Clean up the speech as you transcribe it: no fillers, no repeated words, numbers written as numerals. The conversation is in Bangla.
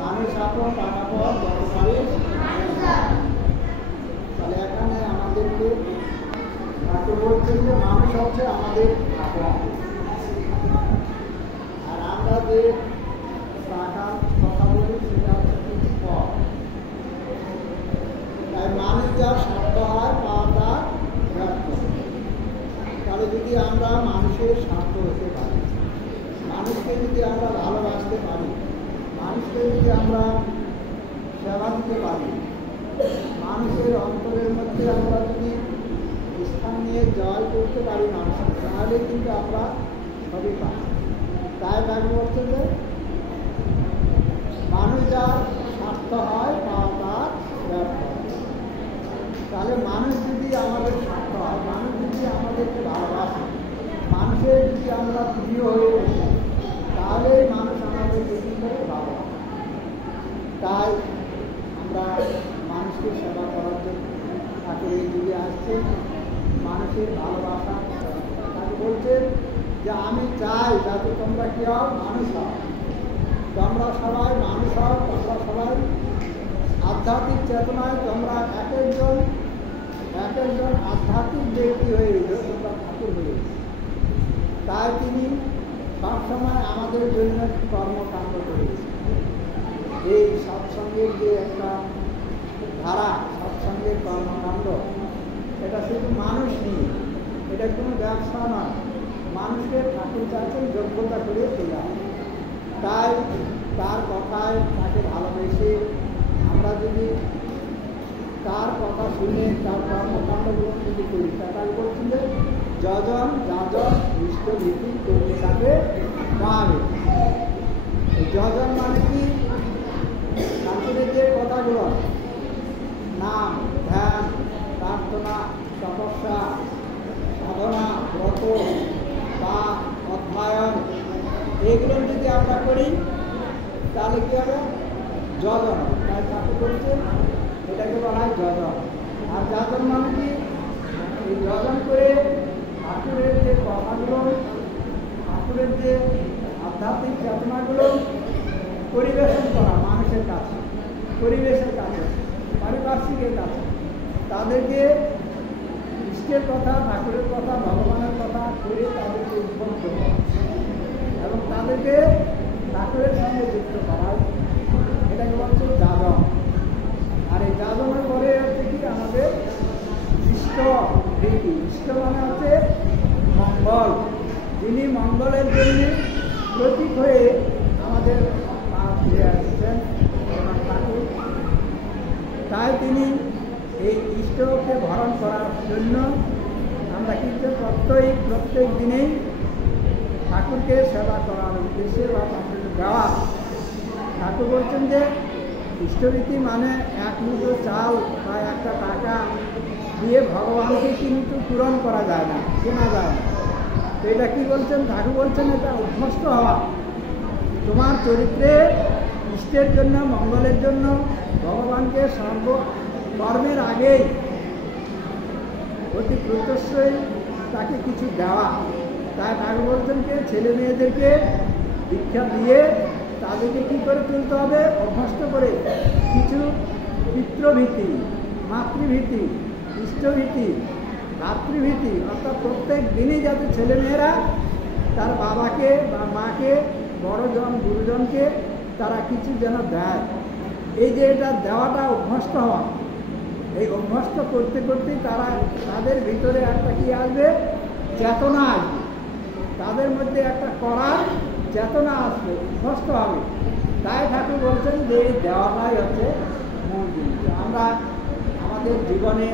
মানুষ আপন পাঠাপন তাহলে এখানে আমাদেরকে বলছেন যে মানুষ হচ্ছে আমাদের আপন। আর আমরা যে টাকার কথা বলি সেটা হচ্ছে পথ। তাই মানুষ যা স্বার্থ হয় পাওয়া তার ব্যর্থ। তাহলে যদি আমরা মানুষের স্বার্থ হতে পারি, মানুষকে যদি আমরা ভালোবাসতে পারি, মানুষকে যদি আমরা সেবা দিতে পারি, মানুষের অন্তরের মধ্যে আমরা যদি স্থান নিয়ে জয় করতে পারি মানুষকে, তাহলে কিন্তু আমরা সবই পাই। তাই ভাবে বলছে যে মানুষ যার স্বার্থ হয় পাওয়া তার ব্যর্থ। তাহলে মানুষ যদি আমাদের স্বার্থ হয়, মানুষ যদি আমাদেরকে ভালোবাসে, মানুষের যদি আমরা প্রিয় হয়ে উঠি, তাহলে মানুষ আমাদের বেশি করে ভালোবাসে। তাই আমরা মানুষকে সেবা করার জন্য তাকে এই যুগে আসছে মানুষের ভালোবাসা। তাকে বলছে যে আমি চাই যাতে তোমরা কি হও, মানুষ হও, তোমরা সবাই মানুষ হও, তোমরা সবাই আধ্যাত্মিক চেতনায় তোমরা এক একজন আধ্যাত্মিক ব্যক্তি হয়ে গেছে, তোমরা ঠাকুর হয়ে গেছে। তাই তিনি সবসময় আমাদের জন্য কর্মকাণ্ড করেছেন। এই সৎসঙ্গের যে একটা ধারা, সৎসঙ্গের কর্মকাণ্ড, এটা শুধু মানুষ নিয়ে, এটা কোনো ব্যবসা নয়। মানুষকে ঠাকুর কাছে যোগ্যতা করে তোলা। তাই তার কথায় তাকে ভালোবেসে আমরা যদি তার কথা শুনে তার কর্মকাণ্ডগুলো যদি করি, তাই বলছেন যে যজন যাজন ইষ্টভীতি করলে তাকে পাবে। যজন মানে কি? ঠাকুরের যে কথাগুলো, নাম, ধ্যান, প্রার্থনা, তপস্যা, সাধনা, ব্রত বা অধ্যয়ন, এগুলো যদি আমরা করি তাহলে কি হবে? যজন। তাই ঠাকুর বলছে এটাকে বলা হয় যজন। আর যাজন মানে কি? এই যজন করে ঠাকুরের যে কথাগুলো, ঠাকুরের যে আধ্যাত্মিক চেতনাগুলো পরিবেশন করা মানুষের কাছে, পরিবেশের কাছে, পারিপার্শ্বিকের কাছে, তাদেরকে ইষ্টের কথা, ঠাকুরের কথা, ভগবানের কথা করে তাদেরকে উদ্বুদ্ধ করা এবং তাদেরকে ঠাকুরের সঙ্গে যুক্ত করা, এটাকে বলছে যাজন। আর এই যাজনের পরে হচ্ছে কি আমাদের ইষ্ট রীতি। ইষ্ট মানে হচ্ছে মঙ্গল, যিনি মঙ্গলের জন্য প্রতীক হয়ে আমাদের ফিরে আসছেন ঠাকুর। তাই তিনি এই ইষ্টকে ভরণ করার জন্য আমরা কিন্তু প্রত্যেক দিনেই ঠাকুরকে সেবা করার উদ্দেশ্যে বা ঠাকুরকে দেওয়া। ঠাকুর বলছেন যে ইষ্টরীতি মানে এক মুঠো চাল বা একটা টাকা দিয়ে ভগবানকে কিন্তু পূরণ করা যায় না, কেনা যায় না। তো এটা কি বলছেন? ঠাকুর বলছেন এটা অভ্যস্ত হওয়া। তোমার চরিত্রে ইষ্টের জন্য, মঙ্গলের জন্য ভগবানকে সর্বকর্মের আগেই অতি প্রত্যক্ষই তাকে কিছু দেওয়া। তাই ঠাকুর বলছেন যে ছেলে মেয়েদেরকে দীক্ষা দিয়ে তাদেরকে কী করে তুলতে হবে? অভ্যস্ত করে কিছু পিতৃভীতি, মাতৃভীতি, ইষ্টভীতি, ভাতৃভীতি, অর্থাৎ প্রত্যেক দিনই যাতে ছেলেমেয়েরা তার বাবাকে বা মাকে, বড়জন গুরুজনকে তারা কিছু যেন দেয়। এই যে এটা দেওয়াটা অভ্যস্ত হওয়া, এই অভ্যস্ত করতে করতে তারা তাদের ভিতরে একটা কি আসবে? চেতনা আসবে, তাদের মধ্যে একটা করার চেতনা আসবে, অভ্যস্ত হবে। তাই ঠাকুর বলছেন যে এই দেওয়াটাই হচ্ছে মূল জিনিস। আমরা আমাদের জীবনে